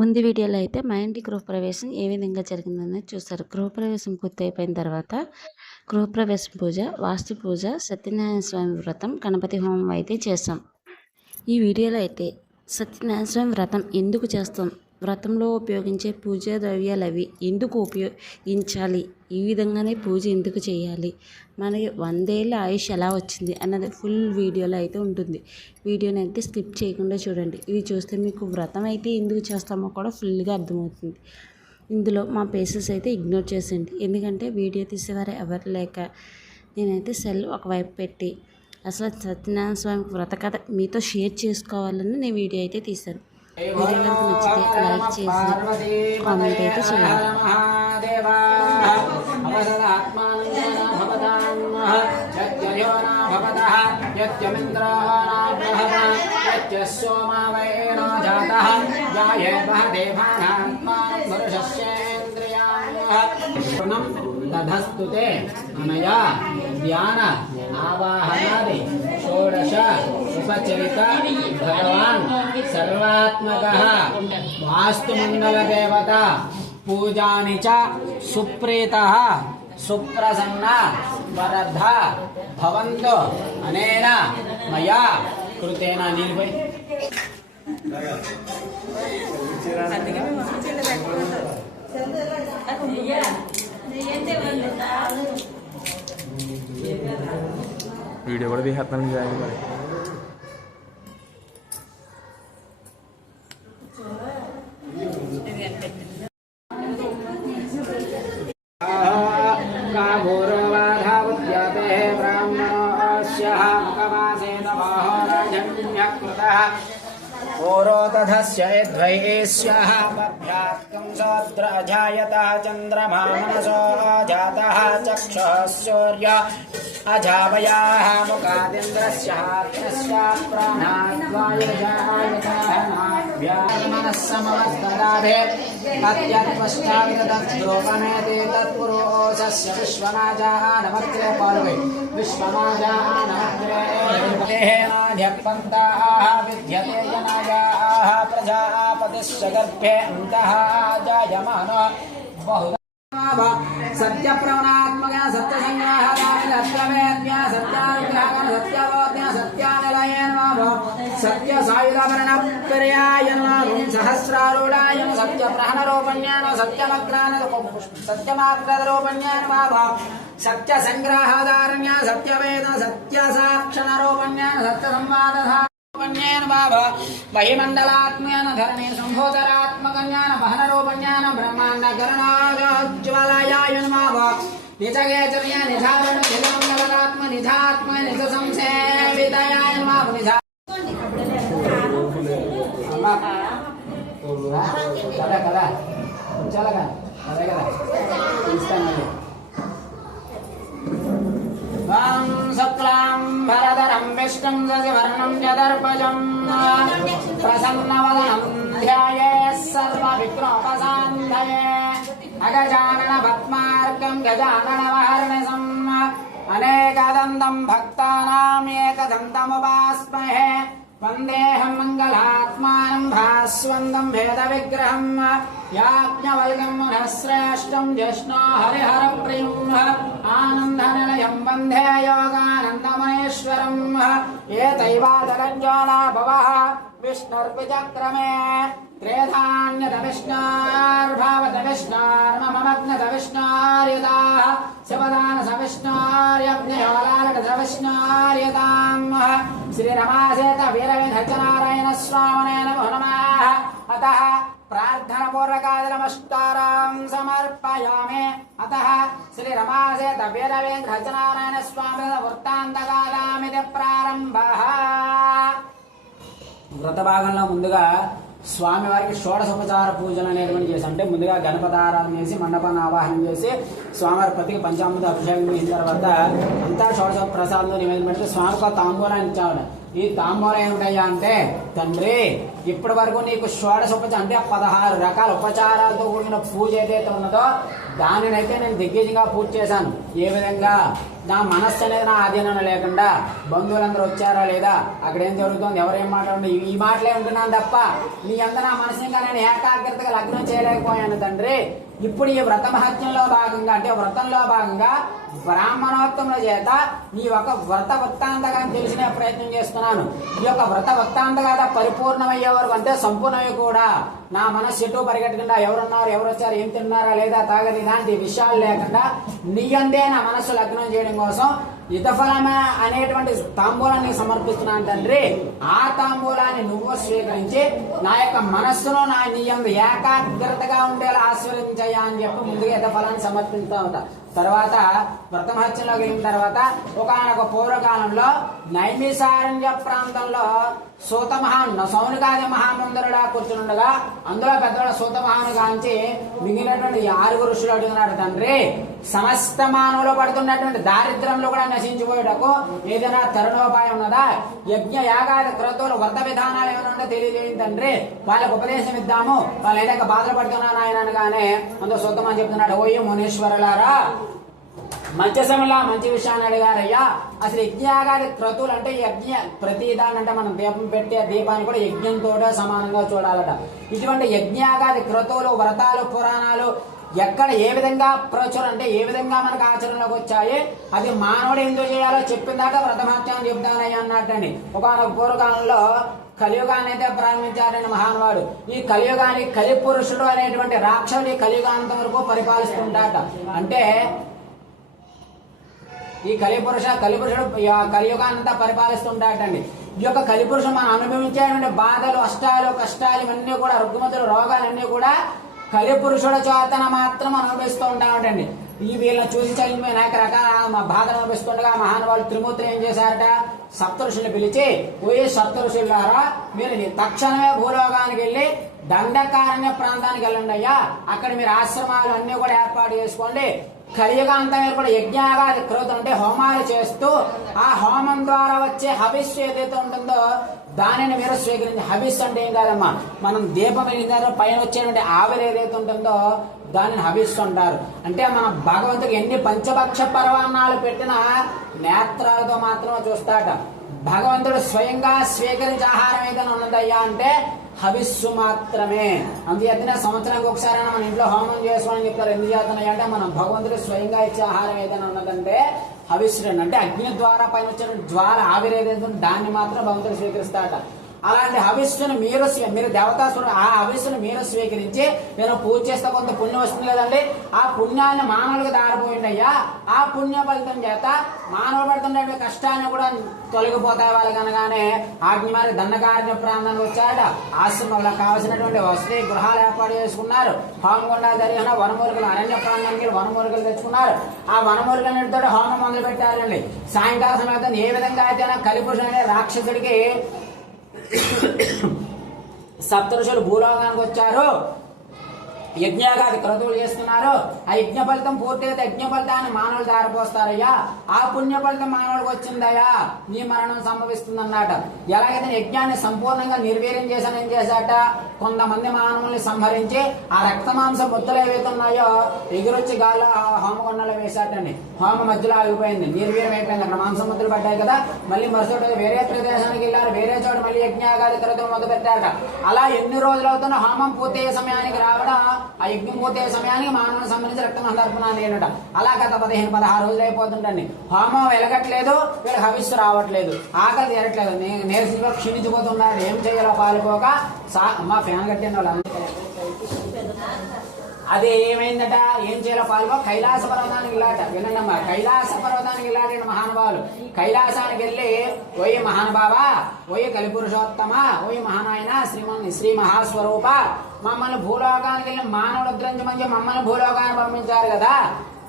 ముందు వీడియోలో అయితే మా ఇంటి గృహప్రవేశం ఏ విధంగా జరిగిందనేది చూస్తారు. గృహప్రవేశం పూర్తయిపోయిన తర్వాత గృహప్రవేశం పూజ, వాస్తు పూజ, సత్యనారాయణ స్వామి వ్రతం, గణపతి హోమం అయితే చేస్తాం. ఈ వీడియోలో అయితే సత్యనారాయణ స్వామి వ్రతం ఎందుకు చేస్తాం, వ్రతంలో ఉపయోగించే పూజా ద్రవ్యాలు అవి ఎందుకు ఉపయోగించాలి, ఈ విధంగానే పూజ ఎందుకు చేయాలి, మనకి 100 ఏళ్ళ ఆయుష్ ఎలా వచ్చింది అన్నది ఫుల్ వీడియోలో అయితే ఉంటుంది. వీడియోని అయితే స్కిప్ చేయకుండా చూడండి. ఇది చూస్తే మీకు వ్రతం అయితే ఎందుకు చేస్తామో కూడా ఫుల్గా అర్థమవుతుంది. ఇందులో మా పేసెస్ అయితే ఇగ్నోర్ చేసేయండి, ఎందుకంటే వీడియో తీసేవారు ఎవరు లేక నేనైతే సెల్ ఒకవైపు పెట్టి అసలు సత్యనారాయణ స్వామి వ్రత కథ మీతో షేర్ చేసుకోవాలని నేను వీడియో అయితే తీశాను. వీడియో కనుక నచ్చితే లైక్ చేసి కామెంట్ అయితే చేయాలి. తధస్తుతే అనయా ధ్యాన ఆవాహనాది షోడశ ఉపచరిత భగవాన్ సర్వాత్మకః వాస్తుమండల దేవత పూజాని చ సుప్రీతః సుప్రసన్న వరద భవంతు అనేన మయా కృతేన. నీలిపై वीडियो కూడా తీసేస్తాను జాయిన్ మరి. ओरोतधस्य यद्वैश्यः पभ्यात्कं सोऽत्र अजायतः चन्द्रमा मनसो जातः चक्षुः सूर्य अजावयाः मुखादिन्द्रस्य आत्मस्य प्राणाद्वायुजायतः नाभ्यार्मनः समवस्तदाधे अत्यत्पश्चाविदद्रोपमेते तत्पुरोऽसस्य विश्वमाजानमग्रे पार्वे विश्वमाजानमग्रे नान्यपन्ताः विद्यते जनायाः प्रजापतिश्च गर्भे अन्तः जायमानो बहुधा सत्यप्रवणात्मक सत्यसंग्रहदानिलत्वमेद्या सत्यानुग्रहण सत्यबोध्य सत्यानिलयेन नमो सत्यसायुधवर्णपर्याय नमो सहस्रारूढाय सत्यप्रहणरोपण्यान सत्यमग्रान सत्यमाग्रदरोपण्यान नमो सत्यसंग्रहदारण्य सत्यवेद सत्यसाक्षणरोपण्यान सत्यसंवादधा महिमंडलात्मन धरणी संभोधरात्मकज्ञान बहनरोपज्ञान ब्रह्मांड गणनाज्वलयाय नमः निजगेचर्य निधारण निजमंगलात्म निधात्म निज संसेविताय नमः निधा कदा कदा चला का अरे कदा इस्तान शुक्लां भरधरं विष्णुं शशिवर्णं चतुर्भुजं प्रसन्नवदनं ध्यायेत् सर्वविघ्नोपशान्तये अगजाननपद्मार्कं गजाननमहर्निशम् अनेकदन्तं भक्तानाम् एकदन्तमुपास्महे वन्देऽहं मङ्गलात्मानं भास्वन्दं भेदविग्रहं याज्ञवल्क्यं मुनः श्रेष्ठं ज्येष्ठो हरिहरप्रियं आनन्दनिलयं वन्दे योगानन्दमहेश्वरम् एतैवादरञ्जोला भवः विष्णुर्विचक्रमे त्रेधान्यतविष्णार्भावतविष्णार्ममग्नतविष्णार्युताः शिवदानसविष्णार्यज्ञयोलालकतविष्णार्यताम् श्रीरमासेत वीरविधनारायण स्वामिने नमो नमः। अतः प्रार्थनापूर्वकादिनमस्कारां समर्पयामि। अतः श्रीरमासेत वीरविधनारायण स्वामिने वृत्तान्तकालामिति प्रारम्भः। వ్రత భాగంలో ముందుగా స్వామివారికి షోడశోపచార పూజలు అనేటువంటి చేసి, అంటే ముందుగా గణపతి ఆరాధన చేసి మండపాన్ని ఆవాహనం చేసి స్వామివారి ప్రతికి పంచామృత అభిషేకం చేసిన తర్వాత అంతా షోడశ ప్రసాదంలో నివేదన పెడితే స్వామికి తాంబూలాన్ని ఇచ్చాడు. ఈ తాంబూలం ఏమిటయ్యా అంటే, తండ్రి ఇప్పటి వరకు నీకు షోడశోపచారం అంటే 16 రకాల ఉపచారాలతో కూడిన పూజ ఏదైతే ఉన్నదో దానినైతే నేను దిగ్గజంగా పూజ చేశాను. ఏ విధంగా? నా మనస్సు అనేది నా ఆధీనం లేకుండా బంధువులందరూ వచ్చారా లేదా, అక్కడ ఏం జరుగుతుంది, ఎవరేం మాట్లాడండి, ఈ మాటలే ఉంటున్నాను తప్ప నీ అంతా నా మనసు ఇంకా నేను ఏకాగ్రతగా లగ్నం చేయలేకపోయాను తండ్రి. ఇప్పుడు ఈ వ్రత మహత్యంలో భాగంగా అంటే వ్రతంలో భాగంగా బ్రాహ్మణోత్తముల చేత ఈ యొక్క వ్రత వృత్తాంతగా తెలిసిన ప్రయత్నం చేస్తున్నాను. ఈ యొక్క వ్రత వృత్తాంతగా పరిపూర్ణమయ్యే వరకు అంటే సంపూర్ణమై కూడా నా మనస్సు ఎటు పరిగెట్టకుండా ఎవరున్నారు, ఎవరు వచ్చారు, ఏం తిన్నారా లేదా, తాగది ఇలాంటి విషయాలు లేకుండా నీ అందే నా మనస్సు లగ్నం చేయడం కోసం ఇతఫలమే అనేటువంటి తాంబూలాన్ని సమర్పిస్తున్నాను తండ్రి. ఆ తాంబూలాన్ని నువ్వు స్వీకరించి నా యొక్క మనస్సులో నా నియం ఏకాగ్రతగా ఉండేలా ఆశీర్వదించయ్యా అని చెప్పి ముందుగా ఇతఫలాన్ని సమర్పిస్తూ ఉంటా. తర్వాత వ్రతమహత్యంలోకి వెళ్ళిన తర్వాత ఒకనొక పూర్వకాలంలో నైమిసారణ్య ప్రాంతంలో సౌనకాది మహామందరుడా కూర్చుండగా అందులో పెద్దవాడు సూతమహాను గాంచి మిగిలినటువంటి 6 ఋషులు అడుగుతున్నాడు, తండ్రి సమస్త మానవులు పడుతున్నటువంటి దారిద్ర్యంలో కూడా నశించిపోయేటకు ఏదైనా తరుణోపాయం ఉన్నదా? యజ్ఞ యాగాది క్రతువులు వ్రత విధానాలు ఏమైనా ఉంటే తెలియజేయండి తండ్రి, వాళ్ళకు ఉపదేశం ఇద్దాము, వాళ్ళు ఏదైనా బాధలు పడుతున్నాను ఆయన అనగానే అందులో సూతమని చెప్తున్నాడు, ఓయ్ మునీశ్వరులారా మంచి సమయంలో మంచి విషయాన్ని అడిగారయ్యా. అసలు యజ్ఞాగాది క్రతువులు అంటే యజ్ఞ ప్రతిదాని అంటే మనం దీపం పెట్టే దీపాన్ని కూడా యజ్ఞంతో సమానంగా చూడాలట. ఇటువంటి యజ్ఞాగాది క్రతువులు వ్రతాలు పురాణాలు ఎక్కడ ఏ విధంగా ప్రచురణ అంటే ఏ విధంగా మనకు ఆచరణలోకి వచ్చాయి, అది మానవుడు ఎందుకు చేయాలో చెప్పిందాక వ్రతమహత్యాన్ని చెప్తానయ్యా అన్నట్టండి. ఒకనొక పూర్వకాలంలో కలియుగాన్ని అయితే ప్రారంభించారని మహానుభావుడు. ఈ కలియుగాన్ని కలిపురుషుడు అనేటువంటి రాక్షసుడు ఈ కలియుగాంతం వరకు పరిపాలిస్తుంటాట. అంటే ఈ కలిపురుషుడు కలియుగానంతా పరిపాలిస్తుంటాటండి. ఈ యొక్క కలిపురుషుడు మనం అనుభవించేటువంటి బాధలు, అష్టాలు, కష్టాలు ఇవన్నీ కూడా రుగ్మతులు, రోగాలన్నీ కూడా కలిపురుషుడు చేతన మాత్రం అనుభవిస్తూ ఉంటామంటండి. ఈ వీళ్ళని చూసి చదివిపోయి అనేక రకాల బాధలు అనుభవిస్తుండగా మహానుభావులు త్రిమూర్తులు ఏం చేశారట, సప్తఋషులు పిలిచి, ఓయే సప్తఋషులారా మీరు తక్షణమే భూలోకానికి వెళ్ళి దండకారణ్య ప్రాంతానికి వెళ్ళండి అయ్యా, అక్కడ మీరు ఆశ్రమాలు అన్ని కూడా ఏర్పాటు చేసుకోండి, కలియుగాంతం కూడా యజ్ఞాగాది క్రతువులు అంటే హోమాలు చేస్తూ ఆ హోమం ద్వారా వచ్చే హవిస్సు ఏదైతే ఉంటుందో దానిని మీరు స్వీకరించి. హవిస్సు అంటే ఏం కాదమ్మా, మనం దీపం వెలిగించారో పైన వచ్చేటువంటి ఆవిరి ఏదైతే ఉంటుందో దానిని హవిస్సు అంటారు. అంటే మన భగవంతుడికి ఎన్ని పంచభక్ష పరమాన్నాలు పెట్టినా నేత్రాలతో మాత్రమే చూస్తాట. భగవంతుడు స్వయంగా స్వీకరించే ఆహారం ఏదైనా ఉన్నదయ్యా అంటే హవిస్సు మాత్రమే. అందుచేతనే సంవత్సరానికి ఒకసారి మన ఇంట్లో హోమం చేసుకోవాలని చెప్తారు. ఎందుకు చేస్తున్నాయి అంటే మనం భగవంతుడు స్వయంగా ఇచ్చే ఆహారం ఏదైనా ఉన్నదంటే హవిస్సుడు అంటే అగ్ని ద్వారా పైన వచ్చిన జ్వాల ఆవిరి ఏదైతే దాన్ని మాత్రం భగవంతుడు స్వీకరిస్తాట. అలాంటి హవిస్సును మీరు దేవతాసుడు ఆ హవిస్సును మీరు స్వీకరించి నేను పూజ చేస్తే కొంత పుణ్యం వస్తుంది కదండి, ఆ పుణ్యాన్ని మానవులకు దారిపోయింది అయ్యా. ఆ పుణ్య ఫలితం చేత మానవులు పడుతున్న కష్టాన్ని కూడా తొలగిపోతాయి వాళ్ళకి అనగానే ఆజ్ఞమారి దండకారణ్య ప్రాంతానికి వచ్చాడ. ఆశ్రమంలో కావాల్సినటువంటి వసతి గృహాలు ఏర్పాటు చేసుకున్నారు. హోమగుండా జరిగిన వనమూలికలు అరణ్య ప్రాంతానికి వనమూలికలు తెచ్చుకున్నారు. ఆ వనమూలికలతో హోమం మొదలు పెట్టారండి. సాయంకాల సమయంలో ఏ విధంగా అయితే కలిపురుషుడు అనే రాక్షసుడికి సప్తఋషులు భూలోకానికి వచ్చారు, యజ్ఞాగాది క్రతువులు చేస్తున్నారు. ఆ యజ్ఞ ఫలితం పూర్తయితే యజ్ఞ ఫలితాన్ని మానవులు దారిపోస్తారయ్యా. ఆ పుణ్య ఫలితం మానవుడికి వచ్చిందయ్యా, నీ మరణం సంభవిస్తుందన్నట. ఎలాగైతే యజ్ఞాన్ని సంపూర్ణంగా నిర్వీర్యం చేశాను ఏం చేశాట, కొంతమంది మానవుల్ని సంహరించి ఆ రక్తమాంస ముద్దలు ఏవైతే ఉన్నాయో ఎగురొచ్చి గాల్లో హోమకొండలో వేశాటండి. హోమ మధ్యలో ఆగిపోయింది, నిర్వీర్యం అయిపోయింది. అక్కడ మాంసం ముద్దలు పడ్డాయి కదా, మళ్ళీ మరుసటి వేరే ప్రదేశానికి వెళ్ళారు. వేరే చోట మళ్ళీ యజ్ఞాగాది క్రతువులు మొదలు పెట్టాట. అలా ఎన్ని రోజులు అవుతున్న హోమం పూర్తయ్యే సమయానికి రావడం, ఆ యజ్ఞం పూర్తయ్యే సమయానికి మానవునికి సంబంధించి రక్తం అందర్పణాలు ఏనట. అలా గత 15-16 రోజులు అయిపోతుంటండి. హోమం వెలగట్లేదు, వీళ్ళకి హవిస్సు రావట్లేదు, ఆకలి తీరట్లేదు, నీరసంగా క్షీణించిపోతున్నారు. ఏం చేయాలో పాలుకోక మా ఫ్యాన్ కట్టిన వాళ్ళు అది ఏమైందట, ఏం చేయాలో పాల్గొ కైలాస పర్వతానికి వెళ్ళాట. వినండమ్మా, కైలాస పర్వతానికి వెళ్ళాడు మహానుభావులు. కైలాసానికి వెళ్ళి, ఓయి మహానుభావా, ఓయి కలిపురుషోత్తమ, ఓయి మహానాయన, శ్రీ మహాస్వరూప, మమ్మల్ని భూలోకానికి వెళ్ళి మానవుడు ఉద్ధరించమని మమ్మల్ని భూలోకాన్ని పంపించారు కదా,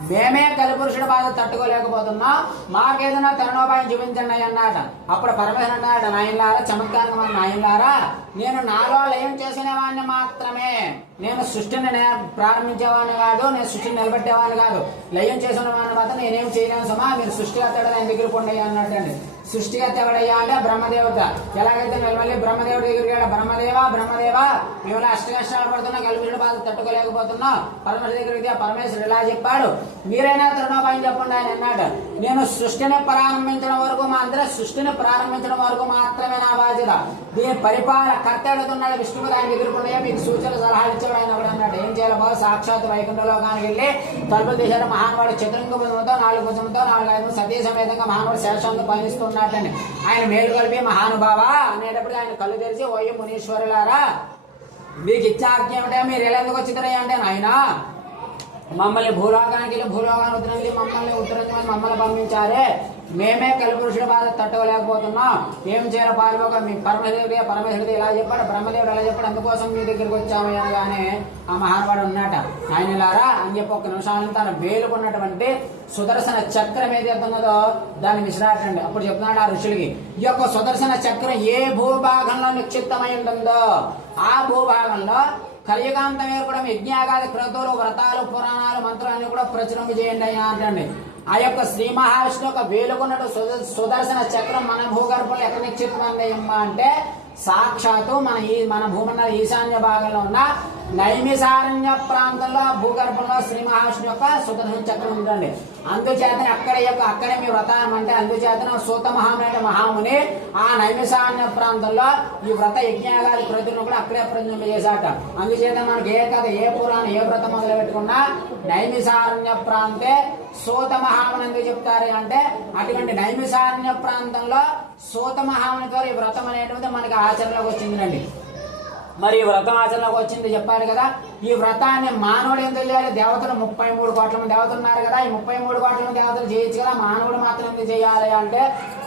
మేమే కలిపురుషుడి బాధ తట్టుకోలేకపోతున్నాం, మాకేదైనా తరుణోపాయం చూపించండి అన్నాట. అప్పుడు పరమేశ్వరుడు అన్నాడు, నాయనలారా, చమత్కారమైన నాయనలారా, నేను నాలో లయం చేసినవాడిని మాత్రమే, నేను సృష్టిని ప్రారంభించేవాడిని కాదు, నేను సృష్టిని నిలబెట్టేవాడిని కాదు, లయం చేసిన వాడిని మాత్రం నేనేం చేయలేను సమా, మీరు సృష్టికర్తడు ఆయన దగ్గర పొండి అన్నట్టండి. సృష్టికర్త ఎవడయ్యా అంటే బ్రహ్మదేవత. ఎలాగైతే మళ్ళీ బ్రహ్మదేవుడి దగ్గరికి వెళ్ళాడు, బ్రహ్మదేవ మేము అష్ట కష్టాలు పడుతున్నా, కలుపుల బాధ తట్టుకోలేకపోతున్నా, పరమేశ్వరుడి దగ్గరికి పరమేశ్వరుడు ఇలా చెప్పాడు, మీరైనా తరుణోపాయం చెప్పండి ఆయన అన్నాడు. నేను సృష్టిని ప్రారంభించడం వరకు సృష్టిని ప్రారంభించడం వరకు మాత్రమే నా బాధ్యత. దీని పరిపాలన కర్త అడుగుతున్నాడు విష్ణువు, ఆయన ఎదుర్కొన్నాయో మీకు సూచన సలహాలు ఇచ్చాడు ఆయన కూడా అన్నాడు. ఏం చేయాలి బాబు, సాక్షాత్ వైకుంఠ లోకానికి వెళ్ళి తలుపులు తీశాడు. మహానుభావుడు చతురంగ భుజంతో 4 భుజంతో 4 ఐదు సతీ సమేతంగా మహానుభావుడు శేషంతో పయనిస్తున్నాడని ఆయన మేలు కలిపి మహానుభావ అనేటప్పుడు ఆయన కళ్ళు తెరిచి ఓయ్య మునీశ్వరులారా మీకు ఇచ్చాజ్ఞ ఏమిటో, మీరు ఎలా ఎందుకు వచ్చిందరయ్యా అంటే, ఆయన మమ్మల్ని భూలోకానికి వెళ్ళి భూలోకాన్ని ఉత్తరం మమ్మల్ని మమ్మల్ని పంపించారే, మేమే కలిపురుషుడి బాధ తట్టుకోలేకపోతున్నాం, ఏం చేయాలో పాల్గొక మీ పరమేశ్వరుడు ఇలా చెప్పాడు, బ్రహ్మదేవుడు ఎలా చెప్పాడు, అందుకోసం మీ దగ్గరికి వచ్చాము అనగానే ఆ మహానుభావుడు ఉన్నట ఆయనలారా అని చెప్పి 1 నిమిషాలను తన వేలుకున్నటువంటి సుదర్శన చక్రం ఏదైతే ఉన్నదో దాన్ని విసిరాటండి. అప్పుడు చెప్తున్నాడు ఆ ఋషులకి, ఈ యొక్క సుదర్శన చక్రం ఏ భూభాగంలో నిక్షిప్తమై ఉంటుందో ఆ భూభాగంలో కలియుగాంతం ఏర్పడం యజ్ఞాగాది క్రతువులు వ్రతాలు పురాణాలు మంత్రాన్ని కూడా ప్రచురం చేయండి అయ్యా అంటండి. ఆ యొక్క శ్రీ మహావిష్ణు యొక్క వేలుకున్నట్టు సుదర్శన చక్రం మన భూగర్భంలో ఎక్కడ నిక్షిప్తమైంది అమ్మా అంటే సాక్షాత్తు మన భూమన్న ఈశాన్య భాగంలో ఉన్న నైమిసారణ్య ప్రాంతంలో భూగర్భంలో శ్రీ మహావిష్ణు యొక్క సుదర్శన చక్రం ఉందండి. అందుచేత అక్కడే మీ వ్రతం అంటే అందుచేతన సూత మహాముని మహాముని ఆ నైమిసారణ్య ప్రాంతంలో ఈ వ్రత యజ్ఞాగాది ప్రతులను కూడా అక్కడే ప్రతింపజేశాట. అందుచేత మనకి ఏ కథ ఏ పురాణం ఏ వ్రతం మొదలు పెట్టుకున్నా నైమిసారణ్య ప్రాంతే సూత మహాముని ఎందుకు చెప్తారు అంటే అటువంటి నైమిసారణ్య ప్రాంతంలో సూత మహామునితో ఈ వ్రతం అనేటువంటిది మనకి ఆచరణలోకి వచ్చిందండి. మరి ఈ వ్రతం ఆచరణలోకి వచ్చింది చెప్పారు కదా. ఈ వ్రతాన్ని మానవుడు ఎందుకు చేయాలి, దేవతలు 33 కోట్ల మంది దేవతలు ఉన్నారు కదా, ఈ 33 కోట్ల మంది దేవతలు చేయొచ్చు కదా, మానవుడు మాత్రం ఎందుకు చేయాలి అంటే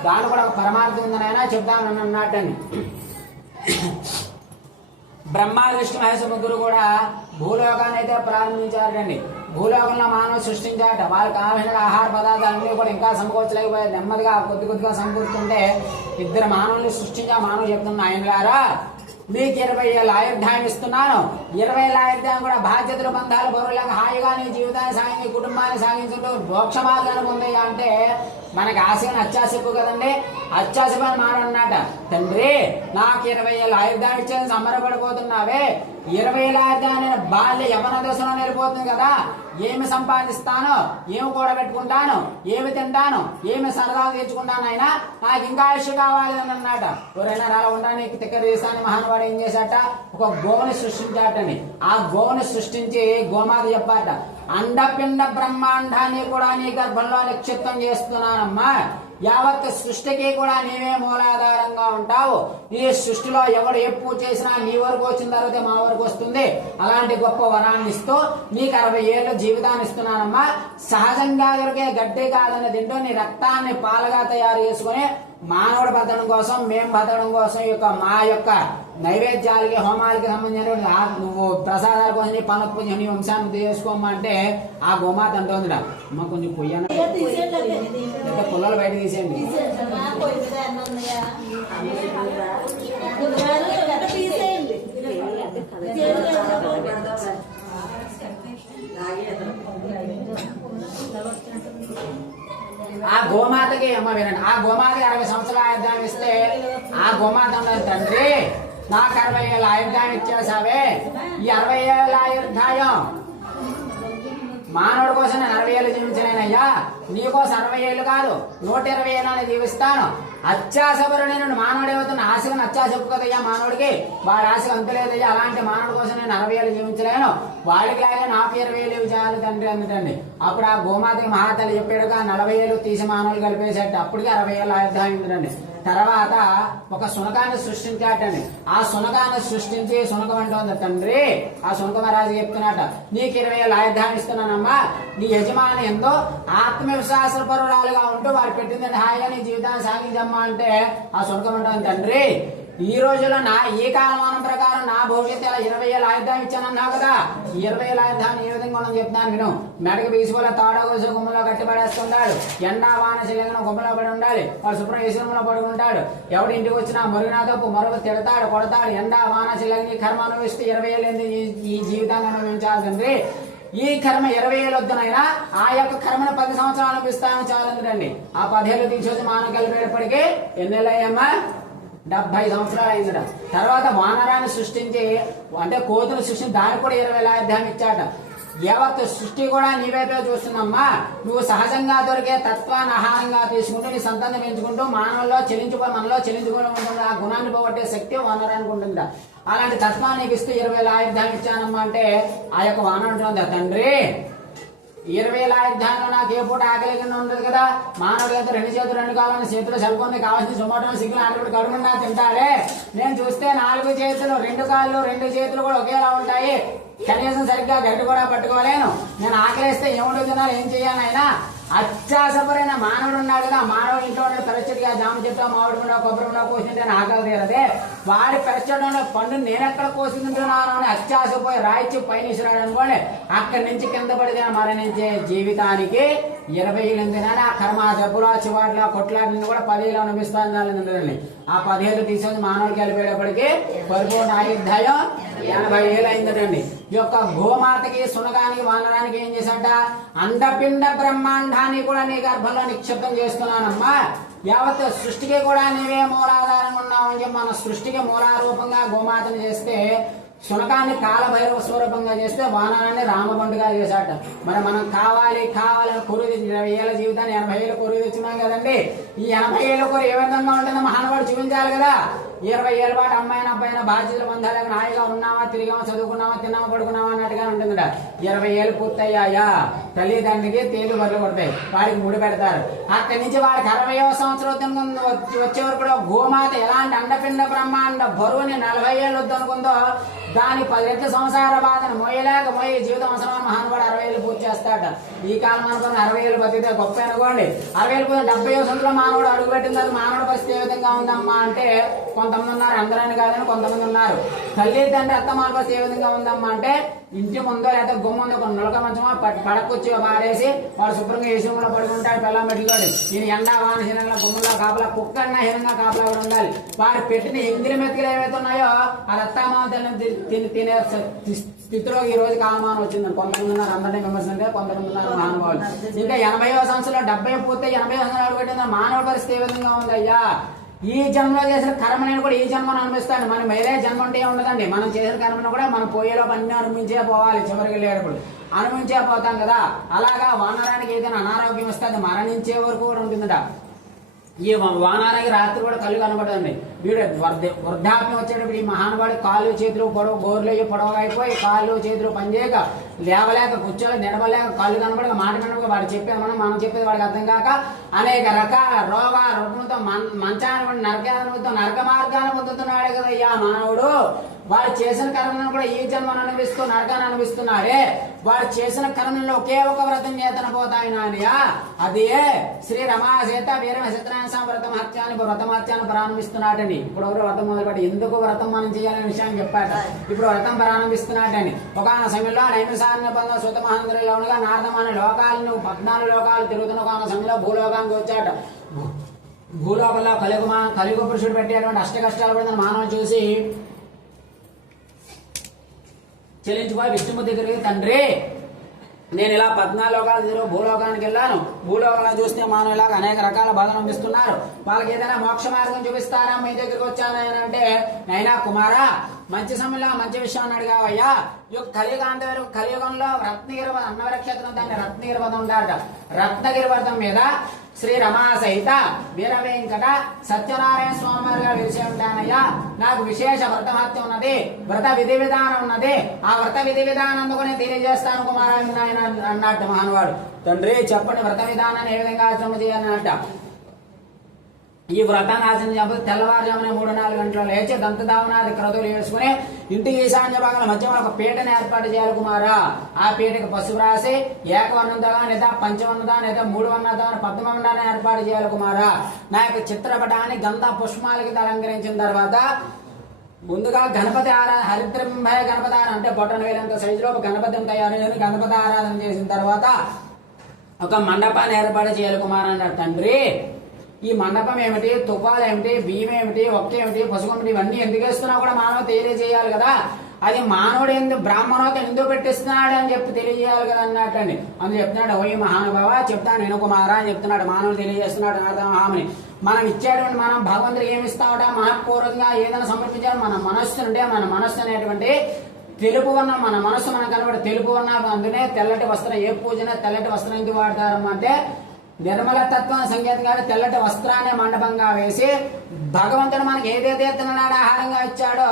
దాని కూడా ఒక పరమార్థం ఉందనైనా చెప్తామని అన్నట్టండి. బ్రహ్మ విష్ణు మహేశ్వర ముగ్గురు కూడా భూలోకాన్ని అయితే ప్రారంభించారండి. భూలోకంలో మానవుడు సృష్టించాట, వాళ్ళకి కావాల్సిన ఆహార పదార్థాలన్నీ కూడా ఇంకా సమకూర్చలేకపోయారు. నెమ్మదిగా కొద్దిగా సమకూరుతుంటే 2 మానవుల్ని సృష్టించా. మానవుడు చెప్తున్నా ఆయనలారా మీకు 20 ఏళ్ళ ఆయుర్దాయం ఇస్తున్నాను, 20 ఏళ్ళ ఆయుర్దాయం కూడా బాధ్యతలు బంధాలు బరువులాగా హాయిగా నీ జీవితాన్ని సాగి కుటుంబాన్ని సాగించుకుంటూ మోక్ష మార్గాన్ని పొందయ్యా అంటే మనకి ఆశని అత్యాశ ఎక్కువ కదండి. అత్యాశ పని మానన్నట, తండ్రి నాకు 20 ఏళ్ళ ఆయుర్దాయం ఇచ్చేది సంబరపడిపోతున్నావే, 20 ఏళ్ళ ఆయుర్దాయం నేను బాల్య యవన దశలో వెళ్ళిపోతుంది కదా, ఏమి సంపాదిస్తాను, ఏమి కూడబెట్టుకుంటాను, ఏమి తింటాను, ఏమి సరదాలు తీర్చుకుంటాను, అయినా నాకు ఇంకా ఆయుష్ కావాలి అని అన్నట. ఎవరైనా అలా ఉండడానికి తిక్కర దేశాన్ని మహానుభావుడు ఏం చేశాట, ఒక గోవుని సృష్టించాటని. ఆ గోవుని సృష్టించి గోమాత చెప్పాట, అండపిండ బ్రహ్మాండాన్ని కూడా నీ గర్భంలో నిక్షిప్తం చేస్తున్నానమ్మా, యావత్ సృష్టికి కూడా నీవే మూలాధారంగా ఉంటావు, ఈ సృష్టిలో ఎవడు ఏ పూజ చేసినా నీ వరకు వచ్చిన తర్వాత మా వరకు వస్తుంది, అలాంటి గొప్ప వరాన్ని ఇస్తూ నీకు 60 ఏళ్ళ జీవితాన్ని ఇస్తున్నానమ్మా, సహజంగా దొరికే గడ్డి కాదని తింటూ నీ రక్తాన్ని పాలుగా తయారు చేసుకుని మానవుడు బతకడం కోసం మేము బతకడం కోసం మా యొక్క నైవేద్యాలకి హోమాలకి సంబంధించిన నువ్వు ప్రసాదాల కోసం నీ పనులకు కొంచెం నీ వంశాన్ని చేసుకోమ్మా అంటే ఆ గోమాత అంటుందిరా, అమ్మ కొంచెం పొయ్యన పుల్లలు బయట తీసేయండి. ఆ గోమాతకి అమ్మ వినండి, ఆ గోమాతకి 60 సంవత్సరాల ఆయుర్దాయం ఇస్తే ఆ గోమాత అన్నది, తండ్రి నాకు 60 ఏళ్ళ ఆయుర్దాయం ఇచ్చేసావే, ఈ 60 ఏళ్ళ ఆయుర్దాయం మానవుడి కోసం నేను 60 ఏళ్ళు జీవించలేనయ్యా, నీకోసం 60 ఏళ్ళు కాదు 120 ఏళ్ళు అని జీవిస్తాను. అత్యాశపరుడు నేను మానవుడు ఏమవుతున్న ఆశగా అత్యాశ కదయ్యా మానవుడికి, వాడి ఆశ అంతులేదయ్యా, అలాంటి మానవుడి కోసం నేను 60 ఏళ్ళు జీవించలేను, వాడికి లాగా నాకు 20 ఏళ్ళు చేయాలి తండ్రి అందుకండి. అప్పుడు ఆ గోమాతకి మహాతల్లి చెప్పాడుగా 40 ఏళ్ళు తీసి మానవులు కలిపేసేట, అప్పటికి 60 ఏళ్ళ ఆయుర్దాయం ఉందండి. తర్వాత ఒక శునకాన్ని సృష్టించాటండి. ఆ శునకాన్ని సృష్టించి శునకం అంటోంది, తండ్రి ఆ శునకమరాజు చెప్తున్నట, నీకు 20 ఏళ్ళ ఆయుర్దాయం ఇస్తున్నానమ్మా, నీ యజమాని ఎంతో ఆత్మవిశ్వాస పరురాలుగా ఉంటూ వాడు పెట్టిందని హాయిగా నీ జీవితాన్ని సాగించమ్మా అంటే ఆ శునకం అంటోంది, తండ్రి ఈ రోజుల్లో ఈ కాలమానం ప్రకారం నా భవిష్యత్తు 20 ఏళ్ళ ఆయుర్దాయం ఇచ్చానన్నావు కదా, 20 ఏళ్ళ ఆయుర్దాయం ఏ విధంగా ఉండని చెప్తాను విను. మెడకి బీసుకోలే తాడో కోసి గుమ్మలో కట్టిపడేస్తుంటాడు, ఎండా వాన చిల్లగిన గుమ్మలో పడి ఉండాలి, వాడు శుభ్రం ఈశ్వరంలో పడుకుంటాడు, ఎవడి ఇంటికి వచ్చినా మరుగునా తప్పు మరొక తిడతాడు కొడతాడు, ఎండా వాన చిల్లగిని కర్మ అనుభవిస్తూ 20 ఏళ్ళు ఈ జీవితాన్ని అనుభవించాల్సింది. ఈ కర్మ 20 ఏళ్ళు వద్దునైనా ఆ యొక్క కర్మను 10 సంవత్సరాలు అనిపిస్తాను చాలండి. ఆ 10 ఏళ్ళు తీసేసి మానవ కలిపేటప్పటికీ ఎన్ని ఏళ్ళయ్యమ్మా? 70 సంవత్సరాలు అయిందట. తర్వాత వానరాన్ని సృష్టించి అంటే కోతులు సృష్టించి దానికి కూడా 20 ఏళ్ళ అధ్యాయం ఇచ్చాట. యావత్ సృష్టి కూడా నీ వైపే చూస్తుందమ్మా. నువ్వు సహజంగా దొరికే తత్వాన్ని ఆహారంగా తీసుకుంటూ నీ సంతానం పెంచుకుంటూ మనలో చెల్లించుకుని ఉంటుంది. ఆ గుణాన్ని పోగొట్టే శక్తి వానరానికి ఉంటుందా. అలాంటి తత్వాన్ని నీకు ఇస్తూ 20 ఏళ్ళ ఆయుర్దాయం ఇచ్చానమ్మా అంటే ఆ యొక్క వానరం ఉంటుంది, తండ్రి 20 ఏళ్ళ ఆయుర్దాయంలో నాకు ఏ పూట ఆకలి కింద ఉండదు కదా. మానవుడు అయితే 2 చేతులు 2 కావాలని చేతులు సరిపోతుంది, కావాల్సిన సుమోటం సిగ్గులు ఆటలు కడుగుండా తింటాడే. నేను చూస్తే 4 చేతులు 2 కాళ్ళు 2 చేతులు కూడా ఒకేలా ఉంటాయి. కనీసం సరిగ్గా గడ్డి కూడా పట్టుకోలేను. నేను ఆకలిస్తే ఏముండో తినాలి, ఏం చేయాలి? ఆయన అత్యాసపరైన మానవుడు ఉన్నాడు కదా. మానవుడు ఇంట్లో ఉన్న పరిస్థితిగా జామ చెట్టు మామిడి పండు కొబ్బరి పండు కోసింటే ఆకలి తీరదే. వాడి పరిస్థితుల్లో పండు నేనెక్కడ కోసి తింటున్నాను అని అత్యాసపోయి రాయిచ్చి పైన ఇసిరాడు అనుకోండి, అక్కడి నుంచి కింద పడితే మరణించే జీవితానికి 20 ఏళ్ళు ఎందుకని ఆ కర్మ జబ్బులు చివాట్ల కొట్లాడిని కూడా 10 ఏళ్ళు అనిపిస్తాను. ఆ 10 ఏళ్ళు తీసేసి మానవుడికి వెళ్ళిపోయేటప్పటికి పరిపూర్ణ ఆయుర్దాయం 80 ఏళ్ళు అయిందటండి. ఈ యొక్క గోమాతకి సునగానికి వానరానికి ఏం చేశాట? అండపిండ బ్రహ్మాండాన్ని కూడా నీ గర్భంలో నిక్షిప్తం చేస్తున్నానమ్మా. యావత్ సృష్టికి కూడా నీవే మూలాధారంగా ఉన్నావని చెప్పి మన సృష్టికి మూలారూపంగా గోమాతను చేస్తే, శునకాన్ని కాలభైరవ స్వరూపంగా చేస్తే వానరాన్ని రామబండుగా చేశాట. మరి మనం కావాలని కొరువు 20 ఏళ్ళ జీవితాన్ని 80 ఏళ్ళు కొరువు తెచ్చున్నాం కదండి. ఈ 80 ఏళ్ళ కొరు ఏ విధంగా ఉంటుందో మహానుభావుడు చూపించాలి కదా. 20 ఏళ్ళ పాటు అమ్మాయినా అబ్బాయినా బాధ్యతలు పొందాలి, హాయిగా ఉన్నామా, తిరిగామా, చదువుకున్నామా, తిన్నామా, పడుకున్నామా అన్నట్టుగా ఉంటుందిట. 20 ఏళ్ళు పూర్తయ్యాయా తల్లిదండ్రికి తేలు బర్రెలు కొడతాయి, వాడికి ముడి పెడతారు. అక్కడి నుంచి వాడికి 60వ సంవత్సరం వచ్చే వరకు కూడా గోమాత ఎలాంటి అండపిండ బ్రహ్మాండ బరువుని 40 ఏళ్ళు వద్దనుకుందో దాని 10 రెట్ల సంసార బాధను మోయలేకపోయి జీవితం అవసరమైన మహానుభావుడు 60 ఏళ్ళు పూర్తి చేస్తాడ. ఈ కాలం అనుకున్న 60 ఏళ్ళు బతికితే గొప్ప అనుకోండి. 60 ఏళ్ళు పోతే 70వ సంవత్సరంలో మానవుడు అడుగుపెట్టిన తర్వాత మానవుడు పరిస్థితి ఏ విధంగా ఉందమ్మా అంటే కొంతమంది ఉన్నారు, అందరని కాదని కొంతమంది ఉన్నారు. తల్లి తండ్రి అత్తమాల పరిస్థితి ఏ విధంగా ఉందమ్మా అంటే ఇంటి ముందో లేదా గుమ్మ ముందో కొన్ని నులక మంచమో పడకొచ్చి పారేసి వాడు శుభ్రంగా ఏసీలో పడుకుంటాడు పిల్ల మెట్లుతోటి. ఈయన ఎండా వాన హీనంగా గుమ్మలో కాపలా కుక్క అన్న హీనంగా కాపలా కూడా ఉండాలి. వాడు పెట్టిన ఇంద్రియ మెతుకులు ఏవైతే ఉన్నాయో ఆ రత్తామాతలను తినే స్థితిలో ఈ రోజు కాలమానం వచ్చిందని కొంతమంది ఉన్నారు. అందరినీ విమర్శింటే కొంతమంది ఉన్నారు మహానుభావులు. ఇంకా 80వ సంవత్సరంలో 70 పూర్తి 80 సంవత్సరాలు పెట్టిన మానవ పరిస్థితి ఏ విధంగా ఉందయ్యా. ఈ జన్మలో చేసిన కర్మని కూడా ఈ జన్మను అనుభవిస్తాను. మనం వేరే జన్మ అంటే ఉండదండి. మనం చేసిన కర్మను కూడా మనం పోయేలోపు అన్ని అనుభవించే పోవాలి. చివరికి వెళ్ళేటప్పుడు అనుభవించే పోతాం కదా. అలాగా వానరానికి ఏదైనా అనారోగ్యం వస్తే అది మరణించే వరకు కూడా ఉంటుందట. ఈ వానరానికి రాత్రి కూడా కళ్ళు కనబడదండి. వీడు వృద్ధాప్యం వచ్చేటప్పుడు ఈ మహానుభావుడు కాళ్ళు చేతులు గోర్లు పొడవగా అయిపోయి కాళ్ళు చేతులు పనిచేయక లేవలేక కూర్చోలేక నిలబడలేక కళ్ళు కనబడక మాట కనబడక వాడు చెప్పేది మనం చెప్పేది వాడికి అర్థం కాక అనేక రకాల రుగ్మతో మంచాన్ని నరక మార్గాన్ని పొందుతున్నాడే కదా అయ్యా మానవుడు. వాడు చేసిన కర్మలను కూడా ఈ జన్మను అనుభవిస్తూ నరకాన్ని అనుభవిస్తున్నారే. వాడు చేసిన కర్మల్లో ఒకే ఒక వ్రతం చేతన పోతాయి నానియా. అదే శ్రీ రమాసేత వీరమ సత్యనారాయణ వ్రతం హత్యాన్ని వ్రతమహత్యాన్ని ప్రారంభిస్తున్నాడని. ఇప్పుడు ఎవరు వ్రతం మొదలుపెట్టి ఎందుకు వ్రతం మనం చేయాలనే విషయం చెప్పాట. ఇప్పుడు వ్రతం ప్రారంభిస్తున్నాడని ఒకనొక సమయంలో నైమిసారణ బంధం సుత మహేంద్రుల్లో ఉండగా నారదమైన లోకాలను 14 లోకాలు తిరుగుతున్న ఒక సమయంలో భూలోకానికి వచ్చాట. భూలోకంలో కలియుగ పురుషుడు పెట్టేటువంటి అష్ట కష్టాలు కూడా మానవులు చూసి చెల్లించిపోయి విష్ణుమూర్తి దగ్గరికి, తండ్రి నేను ఇలా 14 లోకాలు తిరిగి భూలోకానికి వెళ్ళాను. భూలోకాలను చూస్తే మానవ ఇలాగ అనేక రకాల బాధలు అనిపిస్తున్నారు. వాళ్ళకి ఏదైనా మోక్ష మార్గం చూపిస్తారా మీ దగ్గరికి వచ్చాను అంటే, నైనా కుమారా మంచి సమయంలో మంచి విషయాన్ని అడిగావయ్యా. కలియుగంలో రత్నగిరి అన్నవరక్షేత్రం దాన్ని రత్నగిరి వ్రతం ఉంటారట. రత్నగిరి వ్రతం మీద శ్రీ రమా సహిత వీర వెంకట సత్యనారాయణ స్వామి వారిగా విలిచి ఉంటానయ్యా. నాకు విశేష వ్రతమహత్యం ఉన్నది, వ్రత విధి విధానం ఉన్నది. ఆ వ్రత విధి విధానం అందుకుని తెలియజేస్తాను కుమారా అన్నట్టు మహానువాడు. తండ్రి చెప్పండి వ్రత విధానాన్ని ఏ విధంగా ఆశ్రమం చేయాలన్నట్ట. ఈ వ్రతాన్ని ఆచరణ చేయకపోతే తెల్లవారుజామున 3-4 గంటలు లేచి దంతదావనాది క్రతువులు వేసుకుని ఇంటికి ఈశాన్య భాగంలో మధ్య ఒక పీటని ఏర్పాటు చేయాలి కుమారా. ఆ పీటకి పసుపు రాసి ఏకవర్ణంతో లేదా పంచవర్ణంతో లేదా 3 వర్ణంతో పద్మవర్ణాన్ని ఏర్పాటు చేయాలి కుమారా. నా యొక్క చిత్రపటాన్ని గంధ పుష్పాలకి అలంకరించిన తర్వాత ముందుగా గణపతి హరిద్రంభయ గణపతి అంటే బొట్టన వేలంత సైజులో గణపతిని తయారు చేసి గణపతి ఆరాధన చేసిన తర్వాత ఒక మండపాన్ని ఏర్పాటు చేయాలి కుమారా అన్నారు. తండ్రి ఈ మండపం ఏమిటి, తుపాలు ఏమిటి, బియ్యం ఏమిటి, ఒక్క ఏమిటి, పసుపు ఏమిటి, ఇవన్నీ ఎందుకు వేస్తున్నా కూడా మానవ తెలియజేయాలి కదా. అది మానవుడు ఎందుకు బ్రాహ్మణోత్తం ఎందుకు పెట్టిస్తున్నాడు అని చెప్పి తెలియజేయాలి కదా అన్నట్టండి. అందులో చెప్తున్నాడు, ఓయి మహానుభావ చెప్తాను నేను కుమారా అని చెప్తున్నాడు. మానవుడు తెలియజేస్తున్నాడు హామని. మనం ఇచ్చేటువంటి మనం భగవంతుడికి ఏమి ఇస్తామట, మనపూర్వకంగా ఏదైనా సమర్పించాలి. మన మనస్సు అంటే మన మనస్సు అనేటువంటి తెలుపు వర్ణం, మన మనస్సు మనకు కనబడే తెలుపు వర్ణం. అందునే తెల్లటి వస్త్రం, ఏ పూజన తెల్లటి వస్త్రం ఎందుకు వాడతారు అంటే నిర్మల తత్వం సంకేతంగా తెల్లటి వస్త్రాన్ని మండపంగా వేసి భగవంతుడు మనకి ఏదైతే తినడానికి ఆహారంగా ఇచ్చాడో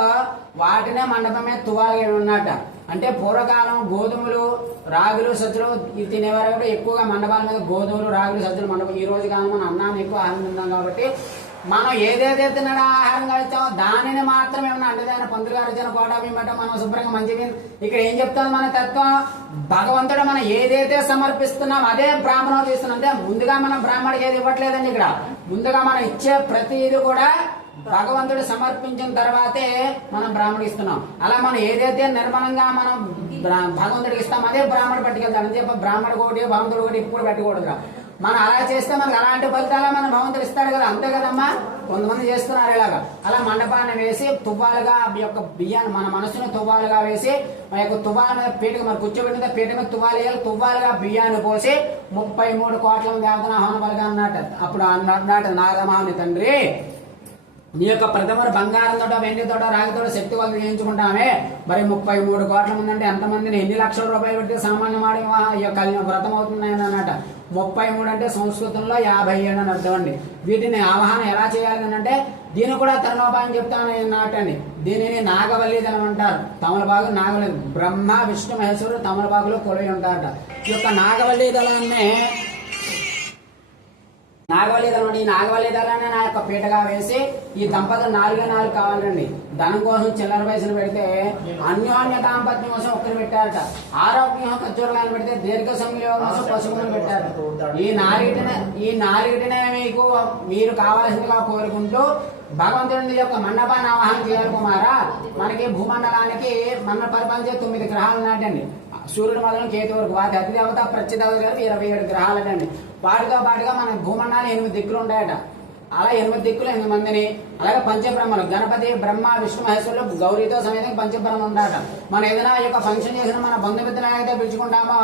వాటినే మండపం మీద తువాలుగా ఉన్నట్ట. అంటే పూర్వకాలం గోధుమలు, రాగులు, సజ్జలు తినేవారు కూడా ఎక్కువగా మండపాల మీద గోధుమలు, రాగులు, సజ్జలు మండపం. ఈ రోజు కాలం మనం అన్నాన్ని ఎక్కువ ఆహారం తిందాం కాబట్టి మనం ఏదైతే తినడా ఆహారంగా ఇచ్చామో దానిని మాత్రమే ఏమన్నా అంటే పంతులు గారు వచ్చిన కోట బిమ్మట మనం శుభ్రంగా మంచిగా. ఇక్కడ ఏం చెప్తాం మన తత్వం, భగవంతుడు మనం ఏదైతే సమర్పిస్తున్నాం అదే బ్రాహ్మణుడు ఇస్తున్నాం. అంటే ముందుగా మనం బ్రాహ్మణుడికి ఏది ఇవ్వట్లేదండి. ఇక్కడ ముందుగా మనం ఇచ్చే ప్రతిది కూడా భగవంతుడు సమర్పించిన తర్వాతే మనం బ్రాహ్మణుడికి ఇస్తున్నాం. అలా మనం ఏదైతే నిర్మలంగా మనం భగవంతుడికి ఇస్తాం అదే బ్రాహ్మణుడు పట్టుకెళ్తాం. అని చెప్పి బ్రాహ్మణుడు ఒకటి భగవంతుడు ఒకటి ఇప్పుడు పెట్టకూడదు. మనం అలా చేస్తే మనకు అలాంటి ఫలితాలు మనం భగవంతుడు ఇస్తాడు కదా, అంతే కదమ్మా. కొంతమంది చేస్తున్నారు ఇలాగా. అలా మండపాన్ని వేసి తువ్వాలుగా ఈ యొక్క బియ్యాన్ని మన మనసును తువ్వాలుగా వేసి ఆ యొక్క తువ్వాల మీద పీటకు మరి కూర్చోబెట్టిన పీట మీద తువ్వాలి వేయాలి. తువ్వాలుగా బియ్యాన్ని పోసి 33 కోట్ల దేవతన ఆహ్వానబలిగా అన్నట్టు. అప్పుడు అన్నట్టు నారదమహాముని తండ్రి, నీ యొక్క ప్రథమరు బంగారంతో, వెండితో, రాగితో శక్తి కొలత చేయించుకుంటామే. మరి 33 కోట్ల మంది అంటే ఎంతమందిని ఎన్ని లక్షల రూపాయలు పెట్టి సామాన్యమాడి ఈ యొక్క వ్రతం అవుతున్నాయని అన్నట. 33 అంటే సంస్కృతంలో 57 అని అర్థం అండి. వీటిని ఆవాహన ఎలా చేయాలి అంటే దీన్ని కూడా తరుణోపాయం చెప్తాను అన్నట్టండి. దీనిని నాగవల్లిదలం అంటారు. తమలపాకు నాగవల్లి, బ్రహ్మ విష్ణు మహేశ్వరుడు తమలపాకులో కొలువై ఉంటారట. ఈ యొక్క నాగవల్లిదలాన్ని ఈ నాగవల్లిదలాన్ని నా యొక్క పీటగా వేసి ఈ దంపతులు 4 కావాలండి. ధనం కోసం చిల్లర పైసలు పెడితే అన్యోన్య దాంపత్యం కోసం ఒక్కరు పెట్టారట. ఆరోగ్యం ఖర్చులను పెడితే దీర్ఘ సంయోగం కోసం పశువులను పెట్టారట. ఈ నాలుగిటినే మీకు మీరు కావాల్సిందిగా కోరుకుంటూ భగవంతుడి యొక్క మండపాన్ని ఆవాహన చేయాలి కుమారా. మనకి భూమండలానికి మన పరిపాలించే 9 గ్రహాలు ఉన్నాయండి. సూర్యుడు మొదలు కేతు వరకు వాటి అతిదేవత ప్రత్యేకత 27 గ్రహాలటండి. వాటితో పాటుగా మన భూమండలాన్ని 8 దిక్కులు ఉంటాయట. అలా 8 దిక్కులు 8 మందిని, అలాగే పంచబ్రహ్మలు గణపతి, బ్రహ్మ, విష్ణు మహేశ్వరులు గౌరీతో సమేతంగా పంచబ్రహ్మలు ఉంటారట. మనం ఏదైనా ఈ యొక్క ఫంక్షన్ చేసిన మన బంధుమిత్రులు అయితే పిలుచుకుంటామో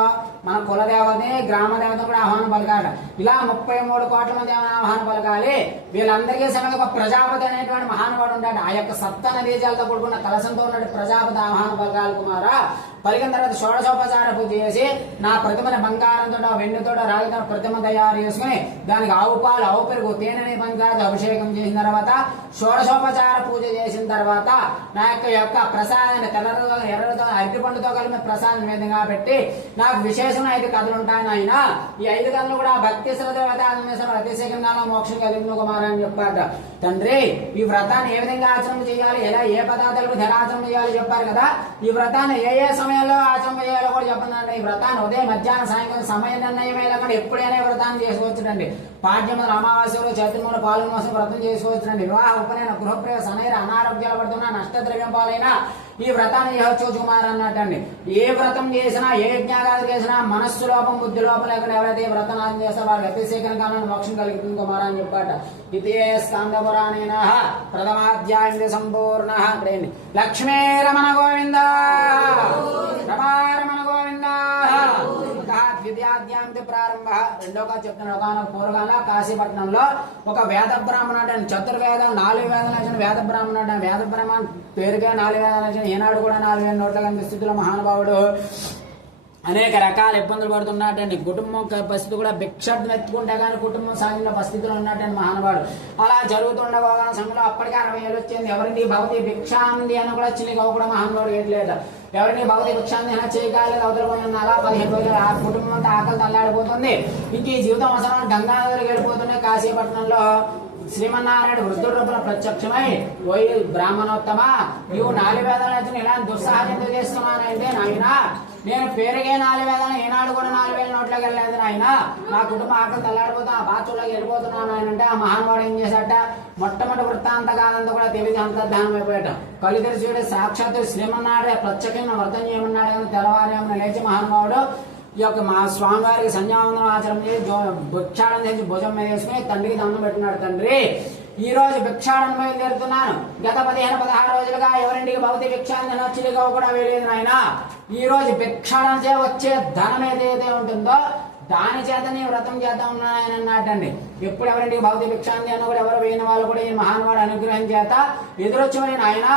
మన కులదేవతని, గ్రామ దేవత కూడా ఆహ్వానం పలకాలి. ఇలా 33 కోట్ల మంది ఆహ్వానం పలకాలి. వీళ్ళందరికీ సమయంగా ఒక ప్రజాపతి అనేటువంటి మహానుభావుడు ఉంటాడు. ఆ యొక్క సప్త నదీజాలతో కూడుకున్న కలశంతో ఉన్న ప్రజాపతి ఆహ్వానం పలకాలి కుమారా. పలికిన తర్వాత షోడశోపచార పూజ చేసి నా ప్రతిమని బంగారంతో, వెండితో, రాగితో ప్రతిమ తయారు చేసుకుని దానికి ఆవు పాలు, ఆవు పెరుగు, తేనె పంచాయతీ అభిషేకం చేసిన తర్వాత షోడశోపచార పూజ చేసిన తర్వాత నా యొక్క ప్రసాదాన్ని తెల్లతో, ఎర్రతో, అరటి పండుతో కలిపి ప్రసాదం విధంగా పెట్టి నాకు విశేషమైన 5 కథలు ఉంటాయని ఆయన. ఈ 5 కథలు కూడా భక్తి శ్రద్ధ అతిశేఖంగా మోక్షం కలిగిన కుమారా అని చెప్పారు. తండ్రి ఈ వ్రతాన్ని ఏ విధంగా ఆచరణ చేయాలి, ఎలా ఏ పదార్థాలకు ధరాచరణ చేయాలి చెప్పారు కదా. ఈ వ్రతాన్ని ఏ సమయంలో ఆచరణ చేయాలో కూడా చెప్పండి. ఈ వ్రతాన్ని ఉదయం, మధ్యాహ్నం, సాయంకాలం సమయ నిర్ణయం లేకుండా ఎప్పుడైనా వ్రతాన్ని చేసుకోవచ్చునండి. పాడ్యములు, అమావాస్యలు, చతుర్ములు, పాల్గొనవలసిన వ్రతం చేసుకోవచ్చునండి. వివాహ, ఉపనయన, గృహప్రవేశ, అనైన అనారోగ్యాలు పడుతున్నా, నష్టద్రవ్యం పాలైనా ఈ వ్రతాన్ని చేయవచ్చు కుమార్ అన్నట్టండి. ఏ వ్రతం చేసినా, ఏ యజ్ఞాగాలు చేసినా మనస్సు లోపం, బుద్ధి లోపం లేకుండా ఎవరైతే వ్రతనాదం చేస్తారో వారికి అతిశేఖర కాలాన్ని మోక్షం కలుగుతుంది కుమారా అని చెప్పాట. ఇదే స్కంద పురాణేన ప్రథమాధ్యాయం సంపూర్ణ. ఇక్కడేండి లక్ష్మీ రమణ గోవింద, రమారమణ గోవింద. ద్వితీయాధ్యాయం ప్రారంభ. రెండోగా చెప్తున్న ఒక పూర్వకాల కాశీపట్నంలో ఒక వేద బ్రాహ్మణుడు అని, చతుర్వేదం 4 వేదాలు వేద బ్రాహ్మణుడు. వేద బ్రాహ్మణ పేరుగా 4 వేదాలు ఏనాడు కూడా 4,000 నోట్ల కంటే స్థితిలో మహానుభావుడు అనేక రకాల ఇబ్బందులు పడుతున్నట్టండి. కుటుంబం పరిస్థితి కూడా భిక్షను ఎత్తుకుంటే కానీ కుటుంబం సాగిన పరిస్థితిలో ఉన్నట్టండి మహానుభావుడు. అలా జరుగుతుండగా సమయంలో అప్పటికే 60 ఏళ్ళు వచ్చింది. ఎవరిని భవతి భిక్షాంది అని కూడా చిన్న కూడా మహానుభావుడు ఏట్లేదు. ఎవరిని భవతి భిక్షాంది అయినా చేయకాలేదు అవతలపోయింది. అలా 15 రోజులు ఆ కుటుంబం అంతా ఆకలి తల్లాడిపోతుంది. ఇంక ఈ జీవితం అవసరం గంగానగర్కి వెళ్ళిపోతున్నాయి. కాశీపట్నంలో శ్రీమన్నారాయణ వృద్ధుడు రూపంలో ప్రత్యక్షమై, ఓయి బ్రాహ్మణోత్తమ, నీవు 4 వేదాలు ఇలా దుస్సాహజంతో చేస్తున్నానంటే నాయన, నేను పేరుగే 4 వేదాలు ఏనాడు కూడా 4,000 నోట్లోకి వెళ్ళలేదు నాయన. నా కుటుంబం ఆకలి తల్లాడిపోతా ఆ బాత్రూంలోకి వెళ్ళిపోతున్నాను ఆయన అంటే ఆ మహానుభావుడు ఏం చేశాట, మొట్టమొదటి వృత్తాంత కాలంతో కూడా తెలియదు అంతర్ధానం అయిపోయాట. కళ్ళు తెరిచి సాక్షాత్తు శ్రీమన్నారాయణ ప్రత్యేకంగా వ్రతం చేయమన్నాడు కానీ తెల్లవారేమన్నా లేచి మహానుభావుడు ఈ యొక్క మా స్వామివారికి సంధ్యావందనం ఆచరణ చేసి భిక్షాటం చేసి భుజం మీద వేసుకుని తండ్రికి దండం పెట్టినాడు. తండ్రి ఈ రోజు భిక్షాటన బయలుదేరుతున్నాను. గత 15-16 రోజులుగా ఎవరింటికి భౌతిక భిక్షాన్ని నచ్చిగా కూడా వేయలేదు నాయన. ఈ రోజు భిక్షాటన చే వచ్చే ధనం ఏదైతే ఉంటుందో దాని చేత నేను వ్రతం చేద్దాం ఉన్నాను ఆయన అన్నట్టండి. ఎప్పుడు ఎవరింటికి భౌతిక భిక్షాంతి అన్న కూడా ఎవరు వేయిన వాళ్ళు కూడా ఈ మహానుభావుడు అనుగ్రహం చేత ఎదురొచ్చి మరి నాయన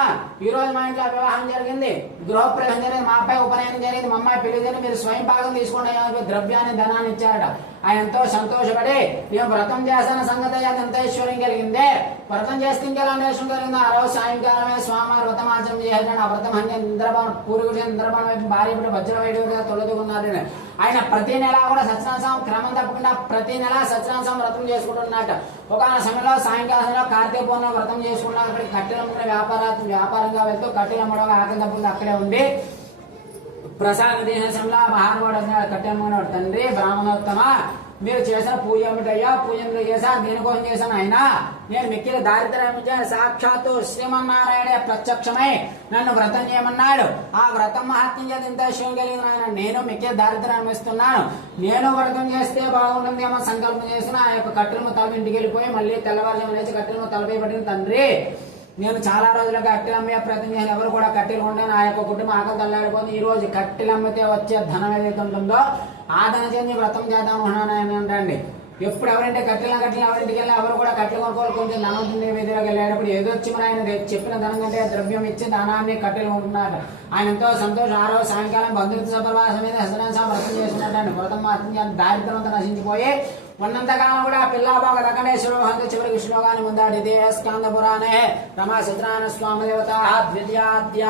ఈ రోజు మా ఇంట్లో వివాహం జరిగింది, గృహప్రవేశం జరిగింది, మా అబ్బాయి ఉపనయనం జరిగింది, మా అమ్మాయి పెళ్లి జరిగింది, మీరు స్వయం భాగం తీసుకోండి ద్రవ్యాన్ని ధనాన్ని ఇచ్చారట. ఆయన ఎంతో సంతోషపడి నేను వ్రతం చేస్తాన సంగతి ఎంత ఐశ్వర్యం కలిగిందే, వ్రతం చేస్తే ఇంకెలాంటి ఐశ్వర్యం కలిగిందో ఆ రోజు సాయంకాలమే స్వామి వ్రతం ఆచరణ చేయాలని ఆ వ్రతం అంటే ఇంద్రభవన్ పూర్వీకుడు ఇంద్రభవన్ వైపు భార్య ఇప్పుడు వజ్రవైడుగా తొలదుకున్నారు. ఆయన ప్రతి నెల కూడా సత్యనారాయణ క్రమం తప్పకుండా ప్రతి నెల సత్యనారాయణ వ్రతం చేసుకుంటున్నట్ట. ఒక సమయంలో సాయంకాలంలో కార్తీక పౌర్ణమి వ్రతం చేసుకున్నా అక్కడికి కట్టెలు అమ్ముకునే వ్యాపారంగా వెళ్తూ కట్టెలు అమ్మడం ఆకలి తప్పకుండా అక్కడే ఉంది. ప్రసాద దేశంలో మహానుభావుడు కట్టెలు అమ్ముకున్నాడు. తండ్రి బ్రాహ్మణోత్తమ మీరు చేసిన పూజ ఏమిటయ్యా, పూజలు చేశాను దేనికోసం చేశాను ఆయన, నేను మిక్కిలి దారిద్ర్యం సాక్షాత్తు శ్రీమన్నారాయణ ప్రత్యక్షమై నన్ను వ్రతం చేయమన్నాడు. ఆ వ్రతం మహాత్మ్యం చేత ఇంత విషయం కలిగిన ఆయన నేను మిక్కిలి దారిద్ర్యం ఇస్తున్నాను, నేను వ్రతం చేస్తే బాగుంటుంది ఏమో సంకల్పం చేసిన ఆ యొక్క కట్టెలము తల ఇంటికి వెళ్ళిపోయి మళ్ళీ తెల్లవారుజాము లేచి కట్టెలము తలపై పట్టిన తండ్రి నేను చాలా రోజులుగా కట్టెలు అమ్మే ప్రయత్నం చేసిన ఎవరు కూడా కట్టెలు కొంటే నా యొక్క కుటుంబం ఆకలి తల్లాడిపోతుంది. ఈ రోజు కట్టెలు అమ్మితే వచ్చే ధనం ఏదైతే ఉంటుందో ఆ ధనం చేసి వ్రతం చేద్దాం అనుకున్నాను అంటండి. ఎప్పుడు ఎవరంటే కట్టెలు ఎవరింటికి వెళ్ళి ఎవరు కూడా కట్టెలు కొనుక్కోవాలి కొంచెం ధనం వీధిలోకి వెళ్ళేటప్పుడు ఏదో వచ్చి మరి ఆయన చెప్పిన ధనం కంటే ద్రవ్యం ఇచ్చి ధనాన్ని కట్టెలు కొంటున్నారు. ఆయన ఎంతో సంతోషం. ఆ రోజు సాయంకాలం బంధుత్వ సభ మీద హసనాన్ని వ్రతం చేస్తున్నట్టు వ్రతం మాత్రం దారిద్ర్యం అంతా నశించిపోయి ఉన్నంతకాలం కూడా పిల్లాబాగ రకణేశ్వర చివరికి శ్లోకాన్ని ముందాడితే స్కంద పురాణే రమా సత్యనారాయణ స్వామి దేవత ద్వితీయాధ్యాయ